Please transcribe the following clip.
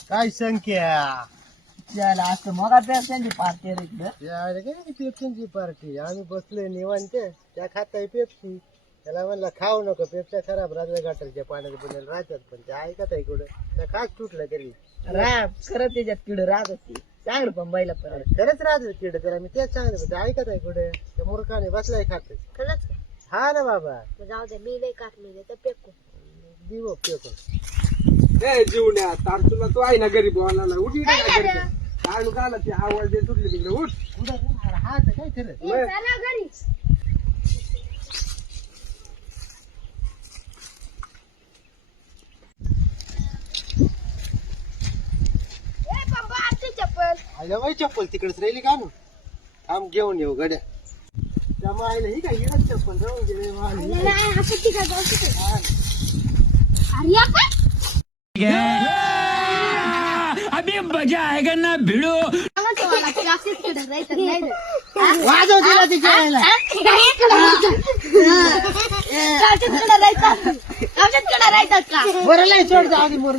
काय संख्या त्याला असं मग पेप्स्यांची पार्टी रे इकडं. यायला काय पेप्सीची पार्टी आम्ही बसलोय निवांत त्या खाताय पेप्सी त्याला म्हणलं खाऊ नको पेप्स्या खराब राहतात गटरच्या पाण्यात बनवल्या राहतात पण ते ऐकत आहे कुठं त्या खास तुटलं तरी खरं त्याच्यात किड राहत असते चांगलं पण बैला परत खरंच राहतात किड त्याला मी तेच सांगत होते ऐकत आहे कुठे त्या मूर्खाने बसलाय खात खरंच हा ना बाबा का जाऊ दे मी नाही काटलेले तर पेकू दिवो पेपर ए जीवण्या तार तुला तू आहे ना गरीब बोला ना उठी काय झाला ते आवाज दे सुटले तिकडे उठ कुठं हा तर काय खरं चला घरी चप्पल आयला बाई चप्पल तिकडेच राहिली का ना थांब घेऊन येऊ गड्या त्या मायला ही काय येणार चप्पल जाऊन गेले अभी मजा आएगा ना भिड़ो वाजव तिला तिच्या वेळेला बरं नाही सोड जाऊ दे मोर